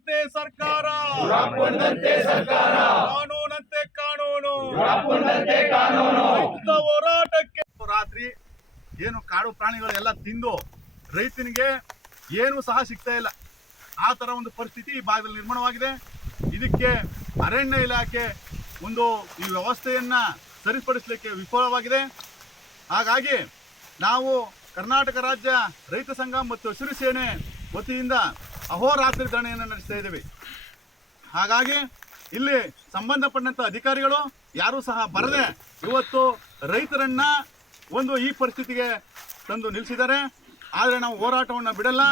ಕಾನೂನಂತೆ ಸರ್ಕಾರ, ಕಾನೂನಂತೆ ಕಾನೂನು, ರೈತ ಹೋರಾಟಕ್ಕೆ. ರಾತ್ರಿ ಏನು ಕಾಡು ಪ್ರಾಣಿಗಳೆಲ್ಲ ತಿಂದು ರೈತನಿಗೆ ಏನು ಸಹ ಸಿಗ್ತಾ ಇಲ್ಲ. ಆ ತರ ಒಂದು ಪರಿಸ್ಥಿತಿ ಈ ಭಾಗದಲ್ಲಿ ನಿರ್ಮಾಣವಾಗಿದೆ. ಇದಕ್ಕೆ ಅರಣ್ಯ ಇಲಾಖೆ ಒಂದು ಈ ವ್ಯವಸ್ಥೆಯನ್ನ ಸರಿಪಡಿಸಲಿಕ್ಕೆ ವಿಫಲವಾಗಿದೆ. ಹಾಗಾಗಿ ನಾವು ಕರ್ನಾಟಕ ರಾಜ್ಯ ರೈತ ಸಂಘ ಮತ್ತು ಹಸಿರು ಸೇನೆ ವತಿಯಿಂದ ಅಹೋರಾತ್ರಿ ಧರಣಿಯನ್ನು ನಡೆಸ್ತಾ ಇದ್ದೇವೆ. ಹಾಗಾಗಿ ಇಲ್ಲಿ ಸಂಬಂಧಪಟ್ಟಂತ ಅಧಿಕಾರಿಗಳು ಯಾರೂ ಸಹ ಬರದೆ ಇವತ್ತು ರೈತರನ್ನ ಒಂದು ಈ ಪರಿಸ್ಥಿತಿಗೆ ತಂದು ನಿಲ್ಲಿಸಿದ್ದಾರೆ. ಆದರೆ ನಾವು ಹೋರಾಟವನ್ನು ಬಿಡಲ್ಲ.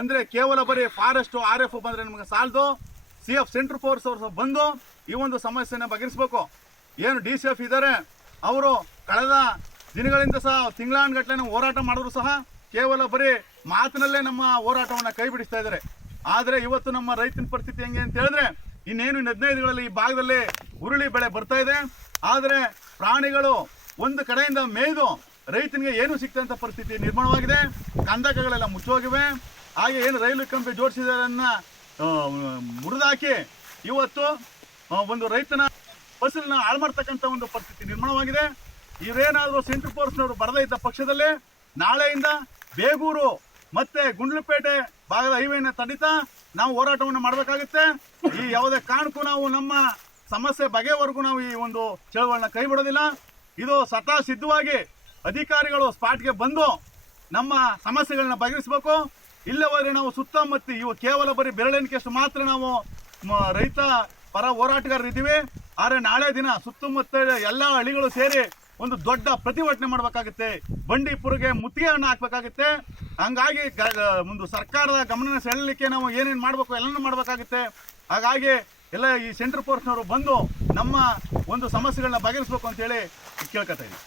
ಅಂದರೆ ಕೇವಲ ಬರೀ ಫಾರೆಸ್ಟ್ RF ಬಂದರೆ ನಮಗೆ ಸಾಲದು. CF ಸೆಂಟ್ರಲ್ ಫೋರ್ಸ್ ಅವರು ಬಂದು ಈ ಒಂದು ಸಮಸ್ಯೆನ ಬಗೆಹರಿಸಬೇಕು. ಏನು DCF ಇದ್ದಾರೆ ಅವರು ಕಳೆದ ದಿನಗಳಿಂದ ಸಹ ತಿಂಗಳಾನುಗಟ್ಟಲೆ ನಾವು ಹೋರಾಟ ಮಾಡಿದ್ರು ಸಹ ಕೇವಲ ಬರೀ ಮಾತಿನಲ್ಲೇ ನಮ್ಮ ಹೋರಾಟವನ್ನು ಕೈ ಬಿಡಿಸ್ತಾ ಇದ್ದಾರೆ. ಆದರೆ ಇವತ್ತು ನಮ್ಮ ರೈತನ ಪರಿಸ್ಥಿತಿ ಹೆಂಗೆ ಅಂತ ಹೇಳಿದ್ರೆ ಇನ್ನೇನು 15 ದಿನಗಳಲ್ಲಿ ಈ ಭಾಗದಲ್ಲಿ ಹುರುಳಿ ಬೆಳೆ ಬರ್ತಾ ಇದೆ. ಆದರೆ ಪ್ರಾಣಿಗಳು ಒಂದು ಕಡೆಯಿಂದ ಮೇಯ್ದು ರೈತನಿಗೆ ಏನು ಸಿಗ್ತಂತ ಪರಿಸ್ಥಿತಿ ನಿರ್ಮಾಣವಾಗಿದೆ. ಕಂದಕಗಳೆಲ್ಲ ಮುಚ್ಚೋಗಿವೆ. ಹಾಗೆ ಏನು ರೈಲು ಕಂಬಿ ಜೋಡಿಸಿದರನ್ನ ಮುರಿದಾಕಿ ಇವತ್ತು ಒಂದು ರೈತನ ಫಸಲನ್ನ ಹಾಳು ಮಾಡ್ತಕ್ಕಂಥ ಒಂದು ಪರಿಸ್ಥಿತಿ ನಿರ್ಮಾಣವಾಗಿದೆ. ಇವರೇನಾದರೂ ಸೆಂಟ್ರಲ್ ಫೋರ್ಸ್ನವರು ಬರದೇ ಇದ್ದ ಪಕ್ಷದಲ್ಲಿ ನಾಳೆಯಿಂದ ಬೇಗೂರು ಮತ್ತೆ ಗುಂಡ್ಲುಪೇಟೆ ಭಾಗದ ಹೈವೇನ ತಡಿತಾ ನಾವು ಹೋರಾಟವನ್ನು ಮಾಡಬೇಕಾಗುತ್ತೆ. ಈ ಯಾವುದೇ ಕಾರಣಕ್ಕೂ ನಾವು ನಮ್ಮ ಸಮಸ್ಯೆ ಬಗೆವರೆಗೂ ನಾವು ಈ ಒಂದು ಚಳವಳಿನ ಕೈ ಬಿಡೋದಿಲ್ಲ. ಇದು ಸ್ವತಃ ಸಿದ್ಧವಾಗಿ ಅಧಿಕಾರಿಗಳು ಸ್ಪಾಟ್ಗೆ ಬಂದು ನಮ್ಮ ಸಮಸ್ಯೆಗಳನ್ನ ಬಗೆಹರಿಸಬೇಕು. ಇಲ್ಲವರೆ ನಾವು ಸುತ್ತಮುತ್ತ ಇವು ಕೇವಲ ಬರೀ ಬೆರಳೆಣಿಕೆಯಷ್ಟು ಮಾತ್ರ ನಾವು ರೈತ ಪರ ಹೋರಾಟಗಾರರು ಇದ್ದೀವಿ. ಆದರೆ ನಾಳೆ ದಿನ ಸುತ್ತಮುತ್ತ ಎಲ್ಲ ಹಳ್ಳಿಗಳು ಸೇರಿ ಒಂದು ದೊಡ್ಡ ಪ್ರತಿಭಟನೆ ಮಾಡಬೇಕಾಗುತ್ತೆ. ಬಂಡೀಪುರಿಗೆ ಮುತ್ತಿಗೆಯನ್ನು ಹಾಕಬೇಕಾಗುತ್ತೆ. ಹಂಗಾಗಿ ಒಂದು ಸರ್ಕಾರದ ಗಮನ ಸೆಳೆಯಲಿಕ್ಕೆ ನಾವು ಏನೇನು ಮಾಡಬೇಕು ಎಲ್ಲನೂ ಮಾಡಬೇಕಾಗುತ್ತೆ. ಹಾಗಾಗಿ ಎಲ್ಲ ಈ ಸೆಂಟ್ರಲ್ ಫೋರ್ಸ್ನವರು ಬಂದು ನಮ್ಮ ಒಂದು ಸಮಸ್ಯೆಗಳನ್ನ ಬಗೆಹರಿಸಬೇಕು ಅಂತೇಳಿ ಕೇಳ್ಕೊತಾ ಇದ್ದೀವಿ.